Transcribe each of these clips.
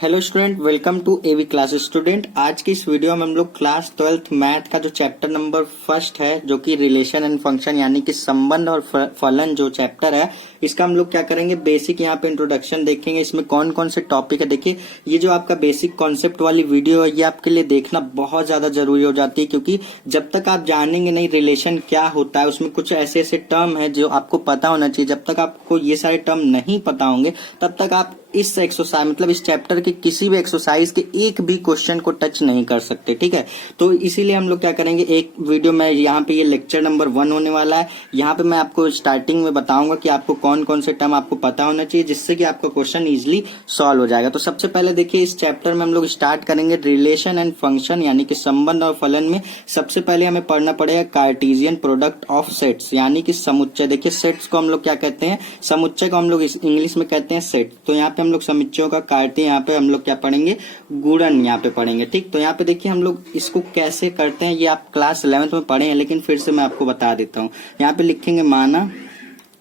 Hello student, welcome to AV class. Student, आज की इस वीडियो में हम लोग क्लास 12th मैथ का जो चैप्टर नंबर फर्स्ट है, जो कि रिलेशन एंड फंक्शन यानी कि संबंध और फलन जो चैप्टर है, इसका हम लोग क्या करेंगे, बेसिक यहाँ पे इंट्रोडक्शन देखेंगे। इसमें कौन कौन से टॉपिक है। देखिए, ये जो आपका बेसिक कॉन्सेप्ट वाली वीडियो है, ये आपके लिए देखना बहुत ज्यादा जरूरी हो जाती है, क्योंकि जब तक आप जानेंगे नहीं रिलेशन क्या होता है, उसमें कुछ ऐसे ऐसे टर्म है जो आपको पता होना चाहिए। जब तक आपको ये सारे टर्म नहीं पता होंगे, तब तक आप इस एक्सरसाइज मतलब इस चैप्टर के किसी भी एक्सरसाइज के एक भी क्वेश्चन को टच नहीं कर सकते। ठीक है, तो इसीलिए हम लोग क्या करेंगे, एक वीडियो में यहाँ पे ये लेक्चर नंबर 1 होने वाला है। यहाँ पे मैं आपको स्टार्टिंग में बताऊंगा कि आपको कौन कौन से टर्म आपको पता होना चाहिए, जिससे कि आपका क्वेश्चन इजिली सॉल्व हो जाएगा। तो सबसे पहले देखिए, इस चैप्टर में हम लोग स्टार्ट करेंगे रिलेशन एंड फंक्शन यानी कि संबंध और फलन में सबसे पहले हमें पढ़ना पड़ेगा कार्टेशियन प्रोडक्ट ऑफ सेट्स यानी कि समुच्चय। देखिए, सेट्स को हम लोग क्या कहते हैं, समुच्चय को हम लोग इंग्लिश में कहते हैं सेट। तो यहाँ पे हम लोग समुच्चयों का काटते हैं, यहाँ पे हम लोग क्या पढ़ेंगे, गुणन यहाँ पे पढ़ेंगे। ठीक, तो यहाँ पे देखिए हम लोग इसको कैसे करते हैं, ये आप क्लास 11th में पढ़े हैं, लेकिन फिर से मैं आपको बता देता हूँ। यहाँ पे लिखेंगे माना,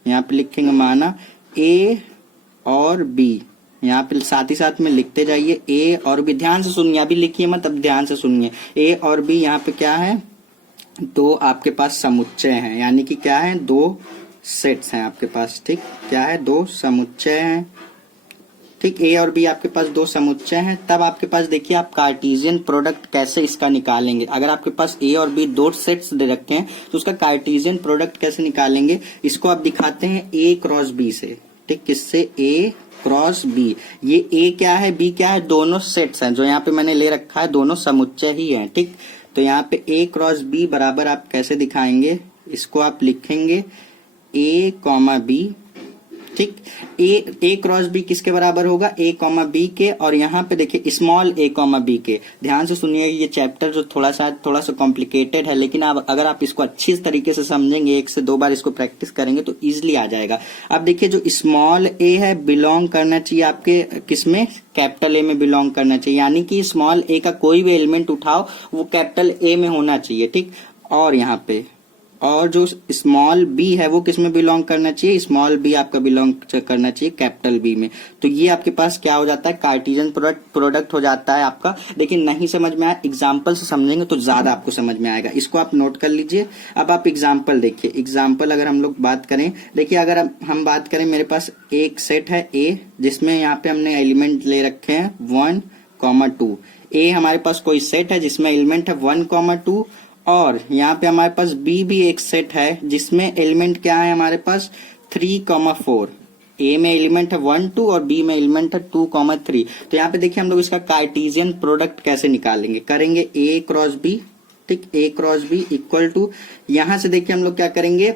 यहाँ पे लिखेंगे माना ए और बी, यहाँ पे साथ ही साथ में लिखते जाइए ए और बी। ध्यान से सुनिए, अभी लिखिए मत, अब ध्यान से सुनिए। ए और बी यहाँ पे क्या है, दो आपके पास समुच्चय हैं, यानी कि क्या है, दो सेट्स हैं आपके पास। ठीक, क्या है, दो समुच्चय हैं। ठीक, ए और बी आपके पास दो समुच्चय हैं। तब आपके पास देखिए, आप कार्टेशियन प्रोडक्ट कैसे इसका निकालेंगे। अगर आपके पास ए और बी दो सेट्स दे रखे हैं, तो उसका कार्टेशियन प्रोडक्ट कैसे निकालेंगे, इसको आप दिखाते हैं ए क्रॉस बी से। ठीक, किससे, ए क्रॉस बी। ये ए क्या है, बी क्या है, दोनों सेट्स हैं जो यहाँ पे मैंने ले रखा है, दोनों समुच्चय ही हैं। ठीक, तो यहाँ पे ए क्रॉस बी बराबर आप कैसे दिखाएंगे, इसको आप लिखेंगे ए कॉमा बी। ठीक, ए क्रॉस बी किसके बराबर होगा, ए कॉमा बी के। और यहाँ पे देखिए स्मॉल ए कॉमा बी के। ध्यान से सुनिए, ये चैप्टर जो थोड़ा सा कॉम्प्लिकेटेड है, लेकिन आप अगर आप इसको अच्छी तरीके से समझेंगे, 1 से 2 बार इसको प्रैक्टिस करेंगे तो इजिली आ जाएगा। अब देखिए, जो स्मॉल ए है बिलोंग करना चाहिए आपके किसमें, कैपिटल ए में बिलोंग करना चाहिए, यानी कि स्मॉल ए का कोई भी एलिमेंट उठाओ वो कैपिटल ए में होना चाहिए। ठीक, और यहाँ पे और जो स्मॉल बी है वो किस में बिलोंग करना चाहिए, स्मॉल बी आपका बिलोंग करना चाहिए कैपिटल बी में। तो ये आपके पास क्या हो जाता है, कार्टेशियन प्रोडक्ट हो जाता है आपका। लेकिन नहीं समझ में आया, एग्जाम्पल से समझेंगे तो ज्यादा आपको समझ में आएगा। इसको आप नोट कर लीजिए। अब आप एग्जाम्पल देखिए, एग्जाम्पल अगर हम लोग बात करें, देखिए अगर हम बात करें, मेरे पास एक सेट है ए, जिसमें यहाँ पे हमने एलिमेंट ले रखे हैं 1,2। ए हमारे पास कोई सेट है जिसमें एलिमेंट है 1,2, और यहाँ पे हमारे पास बी भी एक सेट है जिसमें एलिमेंट क्या है हमारे पास 3,4। ए में एलिमेंट है 1, 2 और बी में एलिमेंट है 2,3। तो यहाँ पे देखिए हम लोग इसका कार्टेशियन प्रोडक्ट कैसे निकालेंगे, करेंगे ए क्रॉस बी। ठीक, ए क्रॉस बी इक्वल टू, यहाँ से देखिए हम लोग क्या करेंगे,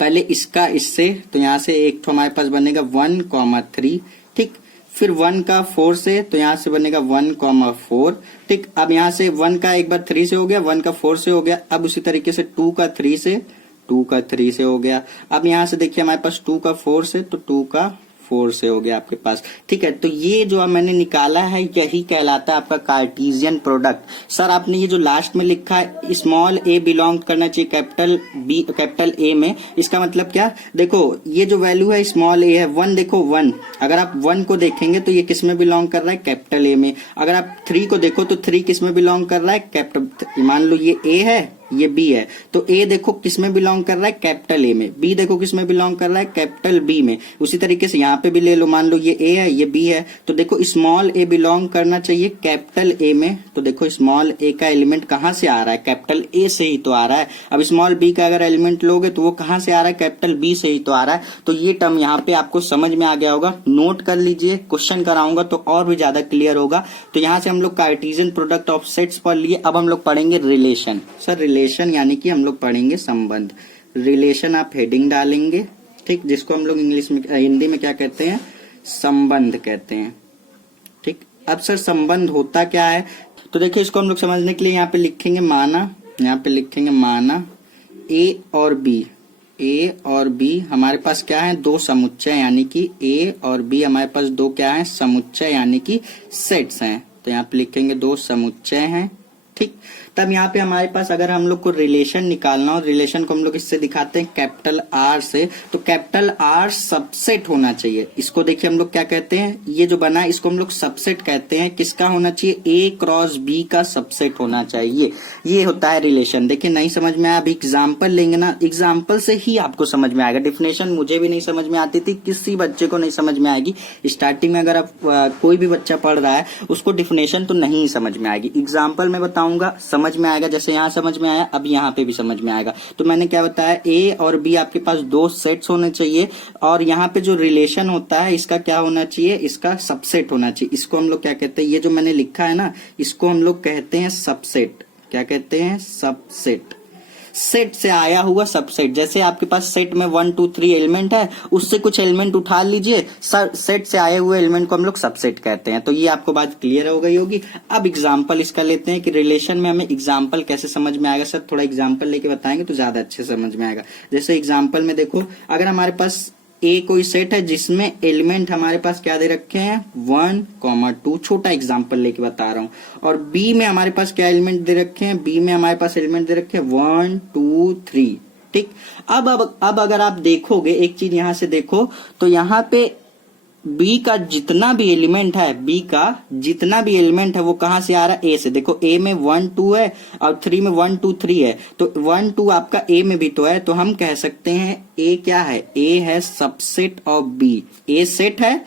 पहले इसका इससे, तो यहाँ से एक तो हमारे पास बनेगा 1,3। ठीक, फिर 1 का 4 से, तो यहाँ से बनेगा 1,4। ठीक, अब यहाँ से 1 का एक बार 3 से हो गया, 1 का 4 से हो गया। अब उसी तरीके से 2 का 3 से, 2 का 3 से हो गया। अब यहाँ से देखिए हमारे पास 2 का 4 से, तो 2 का 4 से हो गया आपके पास। ठीक है, तो ये जो मैंने निकाला है यही कहलाता है आपका कार्टेशियन प्रोडक्ट। सर आपने ये जो लास्ट में लिखा है स्मॉल ए बिलोंग करना चाहिए कैपिटल ए में, इसका मतलब क्या, देखो ये जो वैल्यू है स्मॉल ए है 1, देखो 1, अगर आप 1 को देखेंगे तो ये किस में बिलोंग कर रहा है, कैपिटल ए में। अगर आप 3 को देखो तो 3 किस में बिलोंग कर रहा है, कैपिटल, मान लो ये ए है, ये बी है, तो ए देखो किस में बिलोंग कर रहा है, कैपिटल ए में। बी देखो किस में बिलोंग कर रहा है, कैपिटल बी में। उसी तरीके से यहाँ पे भी ले लो, मान लो ये ए है, ये बी है, तो देखो स्मॉल ए बिलोंग करना चाहिए कैपिटल ए में। तो देखो स्मॉल ए का एलिमेंट कहाँ से आ रहा है, कैपिटल ए से ही तो आ रहा है। अब स्मॉल बी का अगर एलिमेंट लोगे तो वो कहाँ से आ रहा है, कैपिटल बी से ही तो आ रहा है। तो ये टर्म यहाँ पे आपको समझ में आ गया होगा, नोट कर लीजिए, क्वेश्चन कराऊंगा तो और भी ज्यादा क्लियर होगा। तो यहाँ से हम लोग कार्टेशियन प्रोडक्ट ऑफ सेट्स पढ़ लिए। अब हम लोग पढ़ेंगे रिलेशन। सर रिलेशन यानी कि हम लोग पढ़ेंगे संबंध। रिलेशन आप हेडिंग डालेंगे, ठीक, जिसको हम लोग इंग्लिश में, हिंदी में क्या कहते हैं, संबंध कहते हैं। ठीक, अब सर संबंध होता क्या है, तो देखिए इसको हम लोग समझने के लिए यहाँ पे लिखेंगे माना, यहाँ पे लिखेंगे माना ए और बी। ए और बी हमारे पास क्या है, दो समुच्चय, यानी कि ए और बी हमारे पास दो क्या है, समुच्चय यानी कि सेट्स हैं। तो यहाँ पे लिखेंगे दो समुच्चय हैं। ठीक। तब यहाँ पे हमारे पास अगर हम लोग को रिलेशन निकालना हो, रिलेशन को हम लोग इससे दिखाते हैं कैपिटल आर से, तो कैपिटल आर सबसेट होना चाहिए। इसको देखिए हम लोग क्या कहते हैं, ये जो बना है इसको हम लोग सबसेट कहते हैं। किसका होना चाहिए, ए क्रॉस बी का सबसेट होना चाहिए। ये होता है रिलेशन। देखिए नहीं समझ में आया, अभी एग्जाम्पल लेंगे ना, एग्जाम्पल से ही आपको समझ में आएगा। डिफिनेशन मुझे भी नहीं समझ में आती थी, किसी बच्चे को नहीं समझ में आएगी। स्टार्टिंग में अगर आप कोई भी बच्चा पढ़ रहा है उसको डिफिनेशन तो नहीं समझ में आएगी, एग्जाम्पल में बताऊंगा समझ में आएगा। जैसे यहाँ समझ में आया, अब यहाँ पे भी समझ में आएगा। तो मैंने क्या बताया, ए और बी आपके पास दो सेट्स होने चाहिए, और यहाँ पे जो रिलेशन होता है इसका क्या होना चाहिए, इसका सबसेट होना चाहिए। इसको हम लोग क्या कहते हैं, ये जो मैंने लिखा है ना, इसको हम लोग कहते हैं सबसेट। क्या कहते हैं, सबसेट। सेट से आया हुआ सबसेट। जैसे आपके पास सेट में 1 2 3 एलिमेंट है, उससे कुछ एलिमेंट उठा लीजिए, सेट से आए हुए एलिमेंट को हम लोग सबसेट कहते हैं। तो ये आपको बात क्लियर हो गई होगी। अब एग्जांपल इसका लेते हैं कि रिलेशन में हमें एग्जांपल कैसे समझ में आएगा। सर थोड़ा एग्जांपल लेके बताएंगे तो ज्यादा अच्छे समझ में आएगा। जैसे एग्जांपल में देखो, अगर हमारे पास ए कोई सेट है जिसमें एलिमेंट हमारे पास क्या दे रखे हैं, 1, 2, छोटा एग्जांपल लेके बता रहा हूं, और बी में हमारे पास क्या एलिमेंट दे रखे हैं, बी में हमारे पास एलिमेंट दे रखे हैं 1 2 3। ठीक। अब अगर आप देखोगे एक चीज यहां से देखो, तो यहां पे बी का जितना भी एलिमेंट है, बी का जितना भी एलिमेंट है वो कहां से आ रहा है, ए से। देखो ए में 1 2 है और 3 में 1 2 3 है, तो 1 2 आपका ए में भी तो है, तो हम कह सकते हैं ए क्या है, ए है subset of B. A set है,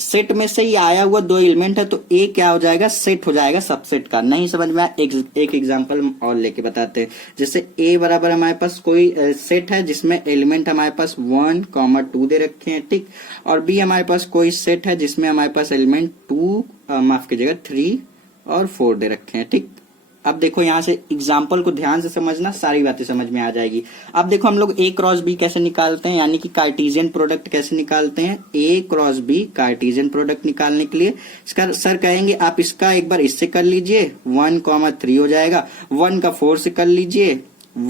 सेट में से ही आया हुआ दो एलिमेंट है, तो ए क्या हो जाएगा, सेट हो जाएगा सबसेट का। नहीं समझ में आया, एक एग्जांपल और लेके बताते हैं। जैसे ए बराबर हमारे पास कोई सेट है जिसमें एलिमेंट हमारे पास 1, 2 दे रखे हैं, ठीक। और बी हमारे पास कोई सेट है जिसमें हमारे पास एलिमेंट 2 माफ कीजिएगा 3 और 4 दे रखे हैं, ठीक। अब देखो यहां से एग्जाम्पल को ध्यान से समझना, सारी बातें समझ में आ जाएगी। अब देखो हम लोग ए क्रॉस बी कैसे निकालते हैं, यानी कि कार्टेशियन प्रोडक्ट कैसे निकालते हैं। ए क्रॉस बी कार्टेशियन प्रोडक्ट निकालने के लिए इसका सर कहेंगे आप इसका एक बार इससे कर लीजिए, 1, 3 हो जाएगा। 1 का 4 से कर लीजिए,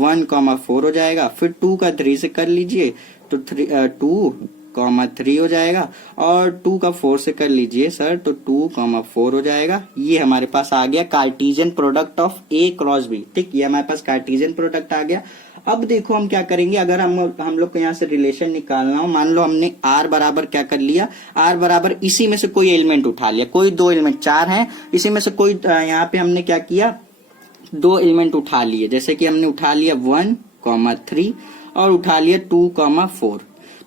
1, 4 हो जाएगा। फिर 2 का 3 से कर लीजिए तो 2, 3 हो जाएगा, और 2 का 4 से कर लीजिए सर तो 2, 4 हो जाएगा। ये हमारे पास आ गया Cartesian product of A cross B, ठीक। ये हमारे पास कार्टेशियन प्रोडक्ट आ गया। अब देखो हम क्या करेंगे, अगर हम लोग को यहाँ से रिलेशन निकालना हो, मान लो हमने आर बराबर क्या कर लिया, आर बराबर इसी में से कोई एलिमेंट उठा लिया, कोई दो एलिमेंट, 4 हैं, इसी में से कोई यहाँ पे हमने क्या किया, दो एलिमेंट उठा लिए। जैसे कि हमने उठा लिया 1, 3 और उठा लिया 2, 4।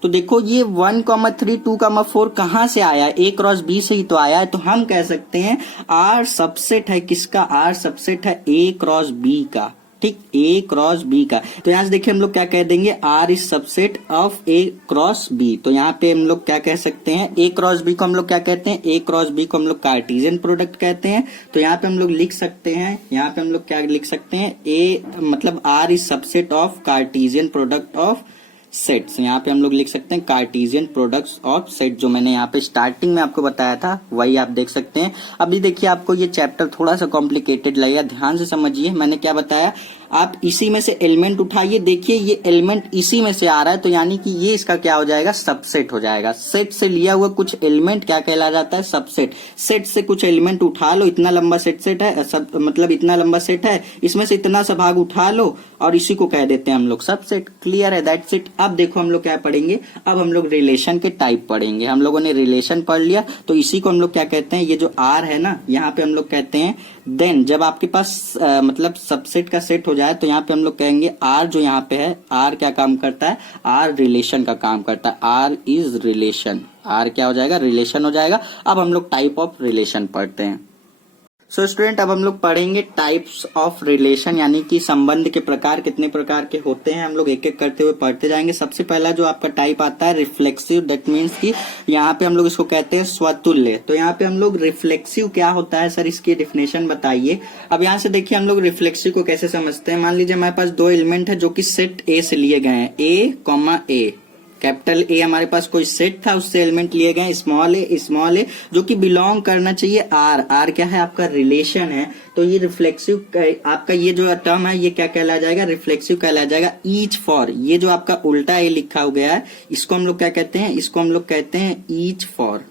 तो देखो ये 1, 3, 2, 4 कहां से आया, ए क्रॉस बी से ही तो आया है। तो हम कह सकते हैं आर सबसेट है किसका, आर सबसेट है ए क्रॉस बी का, ठीक। ए क्रॉस बी का। तो यहां से देखिए हम लोग क्या कह देंगे, R is subset of A cross B. तो यहाँ पे हम लोग क्या कह सकते हैं, ए क्रॉस बी को हम लोग क्या कहते हैं, ए क्रॉस बी को हम लोग कार्टेशियन प्रोडक्ट कहते हैं। तो यहाँ पे हम लोग लिख सकते हैं, यहाँ पे हम लोग क्या लिख सकते हैं, ए मतलब R is subset of Cartesian product of sets. यहाँ पे हम लोग लिख सकते हैं कार्टेशियन प्रोडक्ट्स ऑफ सेट, जो मैंने यहाँ पे स्टार्टिंग में आपको बताया था वही आप देख सकते हैं। अभी देखिए आपको ये चैप्टर थोड़ा सा कॉम्प्लिकेटेड लगेगा, ध्यान से समझिए। मैंने क्या बताया, आप इसी में से एलिमेंट उठाइए, देखिए ये एलिमेंट इसी में से आ रहा है, तो यानी कि ये इसका क्या हो जाएगा, सबसेट हो जाएगा। सेट से लिया हुआ कुछ एलिमेंट क्या कहला जाता है, सबसेट। सेट से कुछ एलिमेंट उठा लो, इतना लंबा सेट है, मतलब इतना लंबा सेट है, इसमें से इतना सा भाग उठा लो और इसी को कह देते हैं हम लोग सबसेट। क्लियर है, दैट्स इट। अब देखो हम लोग क्या पढ़ेंगे, अब हम लोग रिलेशन के टाइप पढ़ेंगे। हम लोगों ने रिलेशन पढ़ लिया, तो इसी को हम लोग क्या कहते हैं, ये जो आर है ना, यहाँ पे हम लोग कहते हैं देन। जब आपके पास मतलब सबसेट का सेट हो जाए तो यहाँ पे हम लोग कहेंगे आर जो यहाँ पे है, आर क्या काम करता है, आर रिलेशन का काम करता है। आर इज रिलेशन, आर क्या हो जाएगा, रिलेशन हो जाएगा। अब हम लोग टाइप ऑफ रिलेशन पढ़ते हैं। सो स्टूडेंट अब हम लोग पढ़ेंगे टाइप्स ऑफ रिलेशन, यानी कि संबंध के प्रकार कितने प्रकार के होते हैं, हम लोग एक एक करते हुए पढ़ते जाएंगे। सबसे पहला जो आपका टाइप आता है रिफ्लेक्सिव, दैट मीन्स कि यहाँ पे हम लोग इसको कहते हैं स्वतुल्य। तो यहाँ पे हम लोग रिफ्लेक्सिव क्या होता है सर, इसकी डेफिनेशन बताइए। अब यहाँ से देखिए हम लोग रिफ्लेक्सिव को कैसे समझते हैं। मान लीजिए हमारे पास दो एलिमेंट है जो कि सेट ए से लिए गए हैं, ए, कैपिटल ए हमारे पास कोई सेट था, उससे एलिमेंट लिए गए स्मॉल ए जो कि बिलोंग करना चाहिए आर क्या है, आपका रिलेशन है। तो ये रिफ्लेक्सिव आपका ये जो टर्म है ये क्या कहला जाएगा, रिफ्लेक्सिव कहला जाएगा। ईच फॉर, ये जो आपका उल्टा ए लिखा हो गया है, इसको हम लोग क्या कहते हैं, इसको हम लोग कहते हैं ईच फॉर।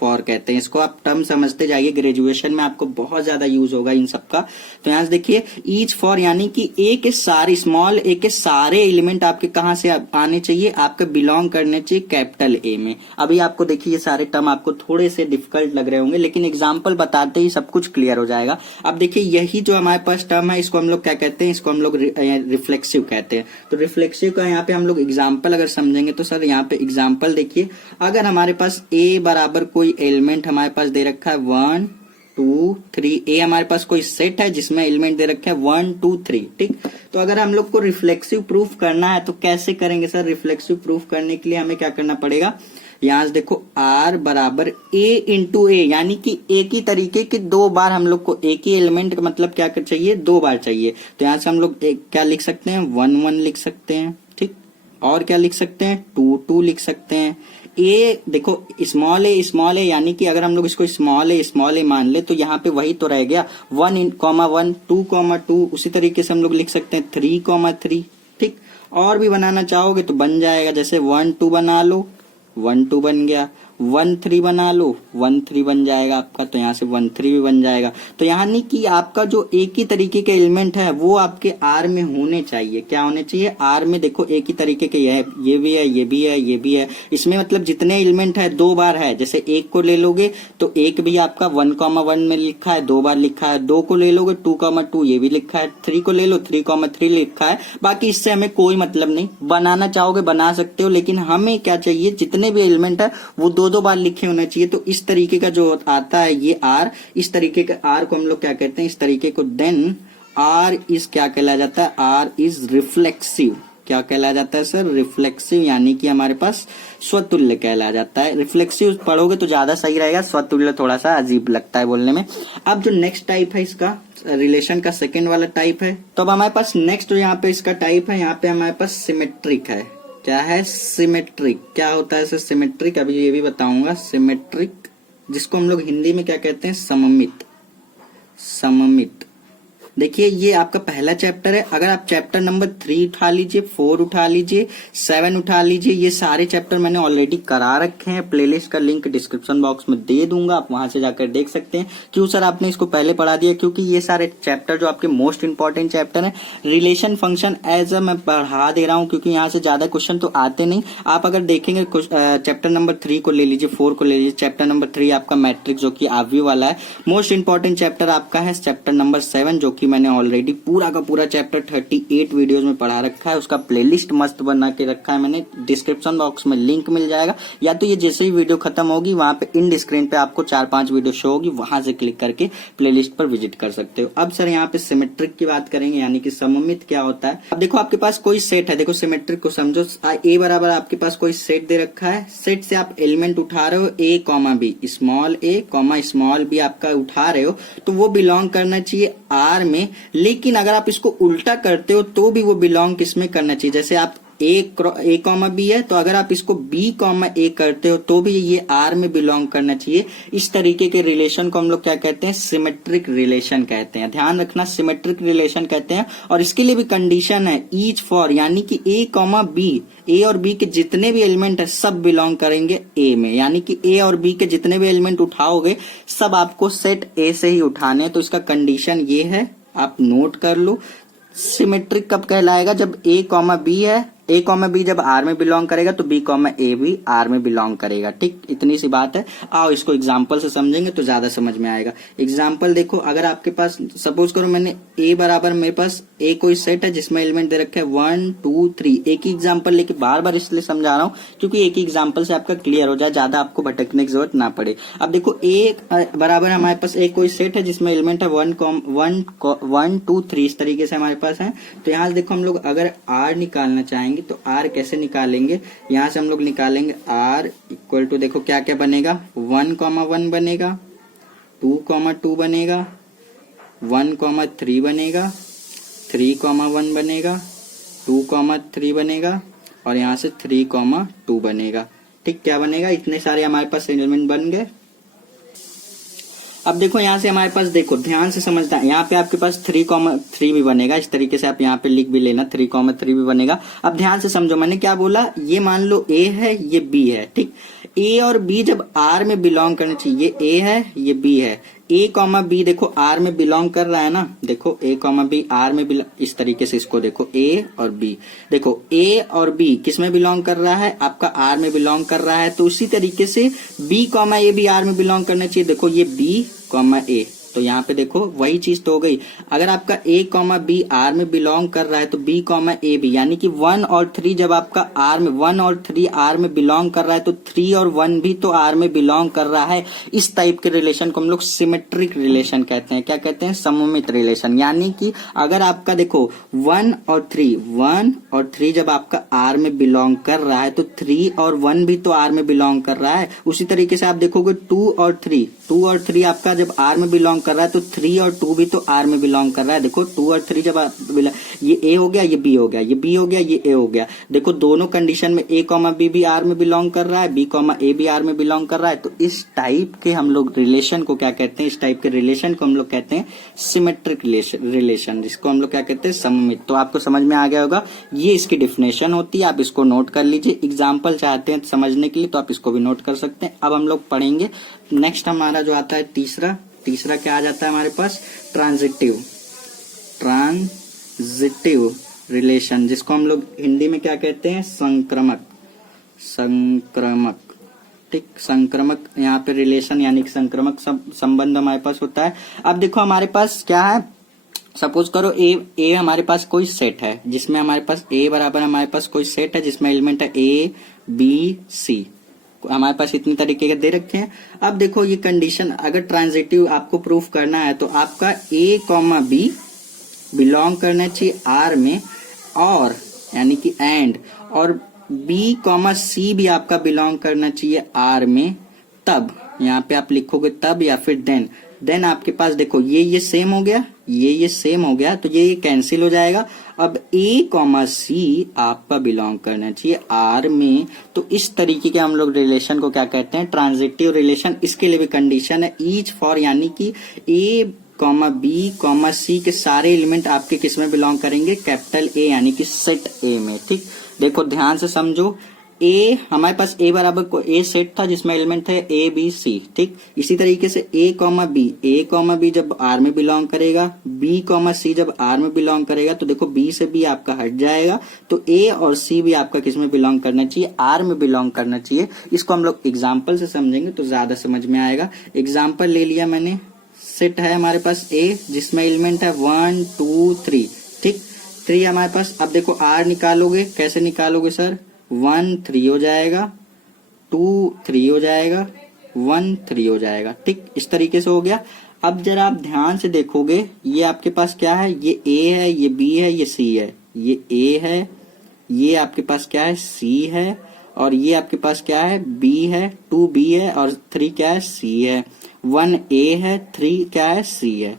फॉर कहते हैं। इसको आप टर्म समझते जाइए, ग्रेजुएशन में आपको बहुत ज्यादा यूज होगा इन सब का। तो यहाँ से देखिए ईच फॉर यानी कि ए के सारे स्मॉल ए के सारे एलिमेंट आपके कहाँ से आने चाहिए, आपके बिलोंग करने चाहिए कैपिटल ए में। अभी आपको देखिए ये सारे टर्म आपको थोड़े से डिफिकल्ट लग रहे होंगे, लेकिन एग्जाम्पल बताते ही सब कुछ क्लियर हो जाएगा। अब देखिए यही जो हमारे पास टर्म है इसको हम लोग क्या कहते हैं, इसको हम लोग रिफ्लेक्सिव कहते हैं। तो रिफ्लेक्सिव का यहाँ पे हम लोग एग्जाम्पल अगर समझेंगे तो सर यहाँ पे एग्जाम्पल देखिए, अगर हमारे पास ए बराबर कोई एलिमेंट हमारे पास दे रखा है 1 2 3, ए हमारे पास कोई सेट है जिसमें एलिमेंट दे रखे हैं 1 2 3, ठीक। तो अगर हम लोग को रिफ्लेक्सिव प्रूफ करना है तो कैसे करेंगे सर, रिफ्लेक्सिव प्रूफ करने के लिए हमें क्या करना पड़ेगा, यहां से देखो R बराबर A इंटू ए, यानी कि एक ही तरीके के दो बार हम लोग को एक ही एलिमेंट का मतलब क्या कर चाहिए, दो बार चाहिए। तो यहां से हम लोग क्या लिख सकते हैं 1 1 लिख सकते हैं, ठीक। और क्या लिख सकते हैं 2 2 लिख सकते हैं। ए देखो स्मॉल ए यानी कि अगर हम लोग इसको स्मॉल ए मान ले तो यहाँ पे वही तो रह गया 1 कॉमा 1 2 कॉमा 2। उसी तरीके से हम लोग लिख सकते हैं 3 कॉमा 3, ठीक। और भी बनाना चाहोगे तो बन जाएगा, जैसे 1 2 बना लो 1 2 बन गया, 1 3 बना लो 1 3 बन जाएगा आपका। तो यहाँ से 1 3 भी बन जाएगा। तो यानी कि आपका जो एक ही तरीके के एलिमेंट है वो आपके आर में होने चाहिए। क्या होने चाहिए, आर में देखो एक ही तरीके के ये भी है ये भी है ये भी है। इसमें मतलब जितने एलिमेंट है दो बार है, जैसे एक को ले लोगे तो एक भी आपका 1 कॉमा 1 में लिखा है, दो बार लिखा है। 2 को ले लोगे 2 कॉमा 2 ये भी लिखा है। 3 को ले लो 3 कॉमा 3 लिखा है। बाकी इससे हमें कोई मतलब नहीं, बनाना चाहोगे बना सकते हो, लेकिन हमें क्या चाहिए, जितने भी एलिमेंट है वो दो बार लिखे होने चाहिए। तो इस तरीके का जो आता है ये आर, इस तरीके के आर को हम लोग क्या कहते हैं, इस तरीके को देन आर इज क्या कहला जाता है, आर इज रिफ्लेक्सिव। क्या कहला जाता है सर, रिफ्लेक्सिव, यानी कि हमारे पास स्वतुल्य कहला जाता है। रिफ्लेक्सिव पढ़ोगे तो ज्यादा सही रहेगा, स्वतुल्य थोड़ा सा अजीब लगता है बोलने में। अब जो नेक्स्ट टाइप है इसका रिलेशन का सेकेंड वाला टाइप है, तो अब हमारे पास नेक्स्ट जो यहाँ पे इसका टाइप है, यहाँ पे हमारे पास सिमेट्रिक है। क्या है, सिमेट्रिक। क्या होता है सर सिमेट्रिक, अभी ये भी बताऊंगा। सिमेट्रिक जिसको हम लोग हिंदी में क्या कहते हैं, सममित। सममित देखिए ये आपका पहला चैप्टर है। अगर आप चैप्टर नंबर 3 उठा लीजिए, 4 उठा लीजिए, 7 उठा लीजिए, ये सारे चैप्टर मैंने ऑलरेडी करा रखे हैं। प्लेलिस्ट का लिंक डिस्क्रिप्शन बॉक्स में दे दूंगा, आप वहां से जाकर देख सकते हैं। क्यों सर आपने इसको पहले पढ़ा दिया, क्योंकि ये सारे चैप्टर जो आपके मोस्ट इंपॉर्टेंट चैप्टर है। रिलेशन फंक्शन एज अ मैं पढ़ा दे रहा हूँ क्योंकि यहाँ से ज्यादा क्वेश्चन तो आते नहीं। आप अगर देखेंगे चैप्टर नंबर 3 को ले लीजिए, 4 को ले लीजिए। चैप्टर नंबर 3 आपका मैट्रिक्स जो कि आव्यूह वाला है। मोस्ट इंपॉर्टेंट चैप्टर आपका है चैप्टर नंबर 7 जो कि मैंने ऑलरेडी पूरा का पूरा चैप्टर 38 वीडियोस में पढ़ा रखा है। उसका प्लेलिस्ट मस्त बना के रखा है मैंने, डिस्क्रिप्शन बॉक्स में लिंक मिल जाएगा, या तो ये जैसे ही वीडियो खत्म होगी वहां पे इन स्क्रीन पे आपको 4-5 वीडियो शो होगी, वहां से क्लिक करके प्लेलिस्ट पर विजिट कर सकते हो। अब सर यहाँ पे सिमेट्रिक की बात करेंगे, यानी कि सममित क्या होता है। अब देखो आपके पास कोई सेट है, देखो सिमेट्रिक को समझो। ए बराबर आपके पास कोई सेट दे रखा है, सेट से आप एलिमेंट उठा रहे हो ए कॉमा बी, स्मॉल ए कॉमा स्मॉल बी आपका उठा रहे हो, तो वो बिलोंग करना चाहिए आर में। लेकिन अगर आप इसको उल्टा करते हो तो भी वो बिलोंग किसमें करना चाहिए, जैसे आप ए कॉमा बी है, तो अगर आप इसको बी कॉमा ए करते हो तो भी ये आर में बिलोंग करना चाहिए। इस तरीके के रिलेशन को हम लोग क्या कहते हैं, सिमेट्रिक रिलेशन कहते हैं। ध्यान रखना, सिमेट्रिक रिलेशन कहते हैं। और इसके लिए भी कंडीशन है ईच फॉर, यानी कि ए कॉमा बी, ए और बी के जितने भी एलिमेंट है सब बिलोंग करेंगे ए में। यानी कि ए और बी के जितने भी एलिमेंट उठाओगे सब आपको सेट ए से ही उठाने हैं। तो इसका कंडीशन ये है, आप नोट कर लो। सिमेट्रिक कब कहलाएगा, जब ए कॉमा बी है, ए कॉमा बी जब आर में बिलोंग करेगा तो बी कॉमा ए भी आर में बिलोंग करेगा। ठीक, इतनी सी बात है। आओ इसको एग्जाम्पल से समझेंगे तो ज्यादा समझ में आएगा। एग्जाम्पल देखो, अगर आपके पास सपोज करो मैंने ए बराबर, मेरे पास ए कोई सेट है जिसमें एलिमेंट दे रखे हैं 1 2 3। एक ही एग्जाम्पल लेके बार बार इसलिए समझा रहा हूँ क्योंकि एक ही एग्जाम्पल से आपका क्लियर हो जाए, ज्यादा आपको भटकने की जरूरत ना पड़े। अब देखो ए बराबर हमारे पास एक कोई सेट है जिसमें एलिमेंट है 1 2 3, इस तरीके से हमारे पास है। तो यहाँ से देखो हम लोग अगर आर निकालना चाहेंगे तो आर कैसे निकालेंगे, यहां से हम लोग निकालेंगे आर इक्वल टू, देखो क्या क्या बनेगा, 1 कॉमा 1 बनेगा, 2 कॉमा 2 बनेगा, 1 कॉमा 3 बनेगा, 3 कॉमा 1 बनेगा, 2 कॉमा 3 बनेगा, और यहां से 3 कॉमा 2 बनेगा। ठीक, क्या बनेगा, इतने सारे हमारे पास एलिमेंट बन गए। अब देखो यहाँ से हमारे पास, देखो ध्यान से समझना है, यहाँ पे आपके पास 3,3 भी बनेगा, इस तरीके से आप यहाँ पे लिख भी लेना, 3,3 भी बनेगा। अब ध्यान से समझो, मैंने क्या बोला, ये मान लो ए है, ये बी है, ठीक। ए और बी जब आर में बिलोंग करने चाहिए, ये ए है, ये बी है, ए कॉमा बी देखो आर में बिलोंग कर रहा है ना, देखो ए कॉमा बी आर में इस तरीके से इसको देखो, ए और बी, देखो ए और बी किस में बिलोंग कर रहा है, आपका आर में बिलोंग कर रहा है। तो उसी तरीके से बी कॉमा ए भी आर में बिलोंग करना चाहिए, देखो ये बी कॉमा ए, तो यहाँ पे देखो वही चीज तो हो गई। अगर आपका ए कॉमा बी आर में बिलोंग कर रहा है तो बी कॉमा ए भी, यानी कि 1 और 3 जब आपका आर में, 1 और 3 आर में बिलोंग कर रहा है तो 3 और 1 भी तो आर में बिलोंग कर रहा है। इस टाइप के रिलेशन को हम लोग सिमेट्रिक रिलेशन कहते हैं। क्या कहते हैं? सममित रिलेशन। यानी कि अगर आपका देखो 1 और 3 जब आपका आर में बिलोंग कर रहा है तो 3 और 1 भी तो आर में बिलोंग कर रहा है। उसी तरीके से आप देखोगे 2 और 3 आपका जब आर में बिलोंग कर रहा है तो 3 और 2 भी तो आर में बिलोंग कर रहा है। देखो 2 और 3 जब ये ए हो गया, ये बी हो गया, ये बी हो गया, ये ए हो गया। देखो दोनों कंडीशन में ए कॉमा बी भी आर में बिलोंग कर रहा है, बी कॉमा ए भी आर में बिलोंग कर रहा है। तो इस टाइप के हम लोग रिलेशन को क्या कहते हैं? इस टाइप के रिलेशन को हम लोग कहते हैं सिमेट्रिक रिलेशन, जिसको हम लोग क्या कहते हैं? सममित। तो आपको समझ में आ गया होगा, ये इसकी डिफिनेशन होती है। आप इसको नोट कर लीजिए, एग्जाम्पल चाहते हैं समझने के लिए तो आप इसको भी नोट कर सकते हैं। अब हम लोग पढ़ेंगे नेक्स्ट, हमारा जो आता है तीसरा क्या आ जाता है हमारे पास? ट्रांजिटिव रिलेशन, जिसको हम लोग हिंदी में क्या कहते हैं? संक्रमक। ठीक, संक्रमक यहाँ पे रिलेशन यानी कि संक्रमक संबंध हमारे पास होता है। अब देखो हमारे पास क्या है, सपोज करो ए हमारे पास कोई सेट है जिसमें हमारे पास ए बराबर हमारे पास कोई सेट है जिसमें एलिमेंट है ए बी सी, हमारे पास इतनी तरीके के दे रखे हैं। अब देखो ये कंडीशन अगर ट्रांजिटिव आपको प्रूफ करना है तो आपका ए कॉमा बी बिलोंग करना चाहिए आर में, और यानी कि एंड, और बी कॉमा सी भी आपका बिलोंग करना चाहिए आर में। तब यहाँ पे आप लिखोगे तब या फिर देन आपके पास देखो ये सेम हो गया, ये सेम हो गया, तो ये कैंसिल हो जाएगा। अब ए कॉमा सी आपका बिलोंग करना चाहिए आर में। तो इस तरीके के हम लोग रिलेशन को क्या कहते हैं? Transitive relation. इसके लिए भी कंडीशन है ईच फॉर, यानी कि ए कॉमा बी कॉमा सी के सारे एलिमेंट आपके किस में बिलोंग करेंगे? कैपिटल ए यानी कि सेट ए में। ठीक, देखो ध्यान से समझो, ए हमारे पास ए बराबर को ए सेट था जिसमें एलिमेंट है ए बी सी। ठीक, इसी तरीके से ए कॉमा बी जब आर में बिलोंग करेगा, बी कॉमा सी जब आर में बिलोंग करेगा, तो देखो बी से बी आपका हट जाएगा, तो ए और सी भी आपका किस में बिलोंग करना चाहिए? आर में बिलोंग करना चाहिए। इसको हम लोग एग्जाम्पल से समझेंगे तो ज्यादा समझ में आएगा। एग्जाम्पल ले लिया मैंने, सेट है हमारे पास ए जिसमें एलिमेंट है 1 2 3। ठीक, 3 हमारे पास। अब देखो आर निकालोगे, कैसे निकालोगे सर? 1 3 हो जाएगा, 2 3 हो जाएगा, 1 3 हो जाएगा। ठीक, इस तरीके से हो गया। अब जरा आप ध्यान से देखोगे, ये आपके पास क्या है? ये ए है, ये बी है, ये सी है। ये ए है, ये आपके पास क्या है? सी है, और ये आपके पास क्या है? बी है, 2 बी है, और 3 क्या है? सी है। 1 ए है, 3 क्या है? सी है।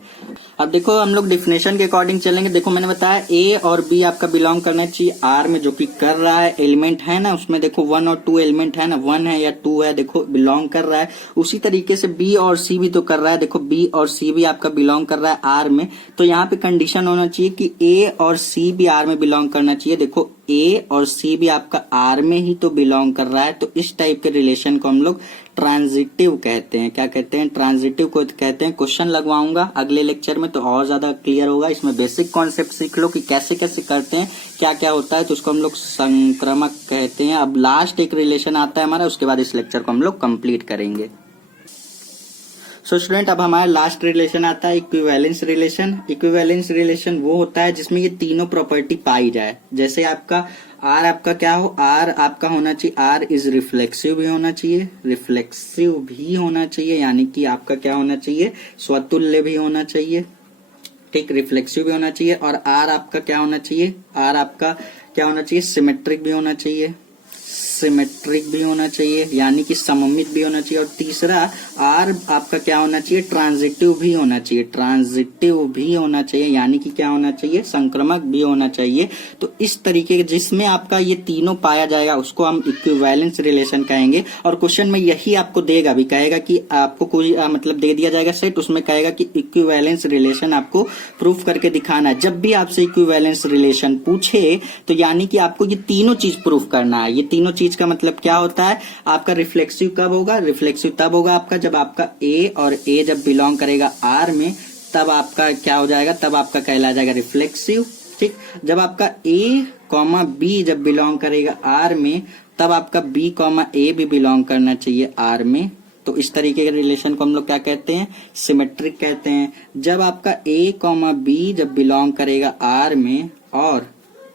अब देखो हम लोग डिफिनेशन के अकॉर्डिंग चलेंगे। देखो मैंने बताया ए और बी आपका बिलोंग करना चाहिए आर में, जो कि कर रहा है। एलिमेंट है ना उसमें, देखो 1 और 2 एलिमेंट है ना, 1 है या 2 है, देखो बिलोंग कर रहा है। उसी तरीके से बी और सी भी तो कर रहा है, देखो बी और सी भी आपका बिलोंग कर रहा है आर में। तो यहाँ पे कंडीशन होना चाहिए कि ए और सी भी आर में बिलोंग करना चाहिए। देखो ए और सी भी आपका आर में ही तो बिलोंग कर रहा है। तो इस टाइप के रिलेशन को हम लोग ट्रांजिटिव कहते हैं। क्या कहते हैं? ट्रांजिटिव को कहते हैं। क्वेश्चन लगवाऊंगा अगले लेक्चर में तो और ज्यादा क्लियर होगा। इसमें बेसिक कॉन्सेप्ट सीख लो कि कैसे कैसे करते हैं, क्या क्या होता है। तो उसको हम लोग संक्रमक कहते हैं। अब लास्ट एक रिलेशन आता है हमारा, उसके बाद इस लेक्चर को हम लोग कंप्लीट करेंगे। सो स्टूडेंट, अब हमारा लास्ट रिलेशन आता है इक्विवेलेंस रिलेशन। इक्विवेलेंस रिलेशन वो होता है जिसमें ये तीनों प्रॉपर्टी पाई जाए। जैसे आपका आर आपका क्या हो? आर आपका होना चाहिए, आर इज रिफ्लेक्सिव भी होना चाहिए, यानी कि आपका क्या होना चाहिए? स्वतुल्य भी होना चाहिए। ठीक, रिफ्लेक्सिव भी होना चाहिए। और आर आपका क्या होना चाहिए? आर आपका क्या होना चाहिए? सिमेट्रिक भी होना चाहिए, यानी कि सममित भी होना चाहिए। और तीसरा आर आपका क्या होना चाहिए, ट्रांजिटिव भी होना चाहिए, ट्रांजिटिव भी होना चाहिए, यानी कि क्या होना चाहिए, संक्रमक भी होना चाहिए। तो इस तरीके के जिसमें आपका ये तीनों पाया जाएगा उसको हम इक्विवेलेंस रिलेशन कहेंगे। और क्वेश्चन में यही आपको देगा भी, कहेगा कि आपको कोई मतलब दे दिया जाएगा सेट, उसमें कहेगा कि इक्विवेलेंस रिलेशन आपको प्रूफ करके दिखाना है। जब भी आपसे इक्विवेलेंस रिलेशन पूछे तो यानी कि आपको ये तीनों चीज प्रूफ करना है। ये तीनों चीज का मतलब क्या होता है, आपका रिफ्लेक्सिव कब होगा, रिफ्लेक्सिव तब होगा आपका जब आपका ए और ए जब बिलोंग करेगा आर में, तब आपका क्या हो जाएगा, तब आपका कहला जाएगा रिफ्लेक्सिव। ठीक, जब आपका ए कॉमा बी जब बिलोंग करेगा आर में, तब आपका बी कॉमा ए भी बिलोंग करना चाहिए आर में। तो इस तरीके के रिलेशन को हम लोग क्या कहते हैं, सिमेट्रिक कहते हैं। जब आपका ए कॉमा बी जब बिलोंग करेगा आर में और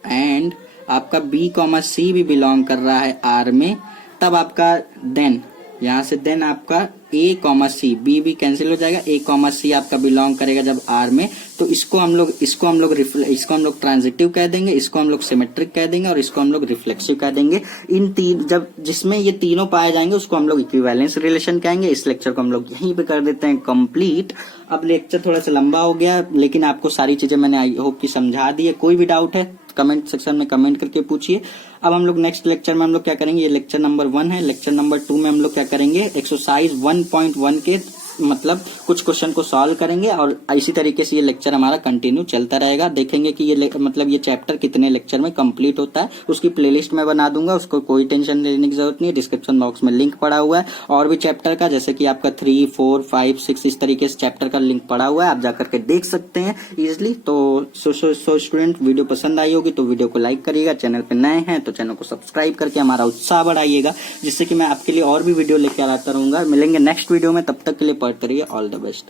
एंड आपका बी कॉमा सी भी बिलोंग कर रहा है आर में, तब आपका देन यहां से देन आपका ए कॉमा सी, बी भी कैंसिल हो जाएगा, ए कॉमा सी आपका बिलोंग करेगा जब आर में, तो इसको हम लोग ट्रांजिटिव कह देंगे, इसको हम लोग सिमेट्रिक कह देंगे और इसको हम लोग रिफ्लेक्सिव कह देंगे। इन तीन जब जिसमें ये तीनों पाए जाएंगे उसको हम लोग इक्विवेलेंस रिलेशन कहेंगे। इस लेक्चर को हम लोग यहीं पे कर देते हैं कंप्लीट। अब लेक्चर थोड़ा सा लंबा हो गया, लेकिन आपको सारी चीजें मैंने आई होप कि समझा दी है। कोई भी डाउट है कमेंट सेक्शन में कमेंट करके पूछिए। अब हम लोग नेक्स्ट लेक्चर में हम लोग क्या करेंगे, ये लेक्चर नंबर 1 है, लेक्चर नंबर 2 में हम लोग क्या करेंगे, एक्सरसाइज 1.1 के मतलब कुछ क्वेश्चन को सॉल्व करेंगे और इसी तरीके से ये लेक्चर हमारा कंटिन्यू चलता रहेगा। देखेंगे कि ये मतलब ये चैप्टर कितने लेक्चर में कंप्लीट होता है। उसकी प्लेलिस्ट में बना दूंगा, उसको कोई टेंशन लेने की जरूरत नहीं है। डिस्क्रिप्शन बॉक्स में लिंक पड़ा हुआ है और भी चैप्टर का, जैसे कि आपका 3, 4, 5, 6 इस तरीके से चैप्टर का लिंक पड़ा हुआ है, आप जाकर के देख सकते हैं इजिली। तो स्टूडेंट वीडियो पसंद आई होगी तो वीडियो को लाइक करिएगा, चैनल पे नए हैं तो चैनल को सब्सक्राइब करके हमारा उत्साह बढ़ाइएगा, जिससे कि मैं आपके लिए और भी वीडियो लेकर आता रहूंगा। मिलेंगे नेक्स्ट वीडियो में, तब तक के लिए पढ़ते रहिए। All the best.